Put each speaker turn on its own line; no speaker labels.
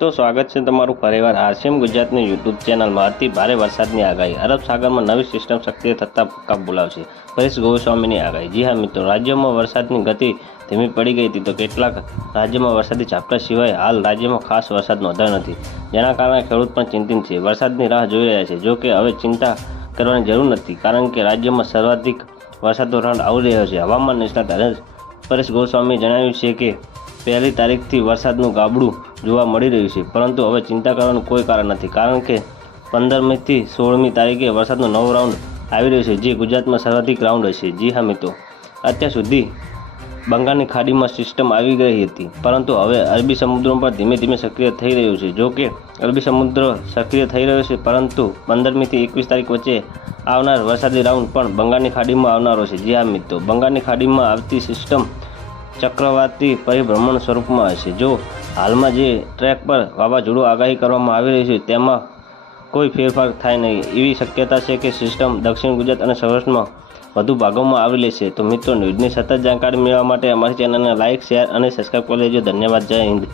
મિત્રો સ્વાગત છે તમારું ફરીવાર આરસીએમ ગુજરાતની યુટ્યુબ ચેનલમાં અતિ ભારે વરસાદની આગાહી. અરબ સાગરમાં નવી સિસ્ટમ સક્રિય થતાં કપ બોલાવશે પરેશ ગોસ્વામીની આગાહી. જી હા મિત્રો, રાજ્યમાં વરસાદની ગતિ ધીમી પડી ગઈ હતી તો કેટલાક રાજ્યમાં વરસાદી ઝાપટા સિવાય હાલ રાજ્યમાં ખાસ વરસાદ નોંધાયો નથી. જેના કારણે ખેડૂત પણ ચિંતિત છે. વરસાદની રાહ જોઈ રહ્યા છે. જો કે હવે ચિંતા કરવાની જરૂર નથી, કારણ કે રાજ્યમાં સર્વાધિક વરસાદનો રાઉન્ડ આવી રહ્યો છે. હવામાન નિષ્ણાત પરેશ ગોસ્વામીએ જણાવ્યું છે કે પહેલી તારીખથી વરસાદનું ગાબડું જોવા મળી રહ્યું છે. પરંતુ હવે ચિંતા કરવાનું કોઈ કારણ નથી. કારણ કે પંદરમીથી સોળમી તારીખે વરસાદનો નવો રાઉન્ડ આવી રહ્યો છે, જે ગુજરાતમાં સર્વાધિક રાઉન્ડ હશે. જી હા મિત્રો. અત્યાર સુધી બંગાળની ખાડીમાં સિસ્ટમ આવી ગઈ હતી. પરંતુ હવે અરબી સમુદ્ર પર ધીમે ધીમે સક્રિય થઈ રહ્યું છે. જો કે અરબી સમુદ્ર સક્રિય થઈ રહ્યો છે, પરંતુ પંદરમીથી એકવીસ તારીખ વચ્ચે આવનાર વરસાદી રાઉન્ડ પણ બંગાળની ખાડીમાં આવનારો છે. જી હા મિત્રો. બંગાળની ખાડીમાં આવતી સિસ્ટમ ચક્રવાતી પરિભ્રમણ સ્વરૂપમાં હશે જો હાલમાં જે ટ્રેક પર વાવાઝોડું આગાહી કરવામાં આવી રહી છે, તેમાં કોઈ ફેરફાર થાય નહીં. એવી શક્યતા છે કે સિસ્ટમ દક્ષિણ ગુજરાત અને સૌરાષ્ટ્રમાં વધુ ભાગોમાં આવી લેશે. તો મિત્રો, ન્યૂઝની સતત જાણકારી મેળવવા માટે અમારી ચેનલને લાઇક, શેર અને સબસ્ક્રાઈબ કરી લેજો. ધન્યવાદ. જય હિન્દ.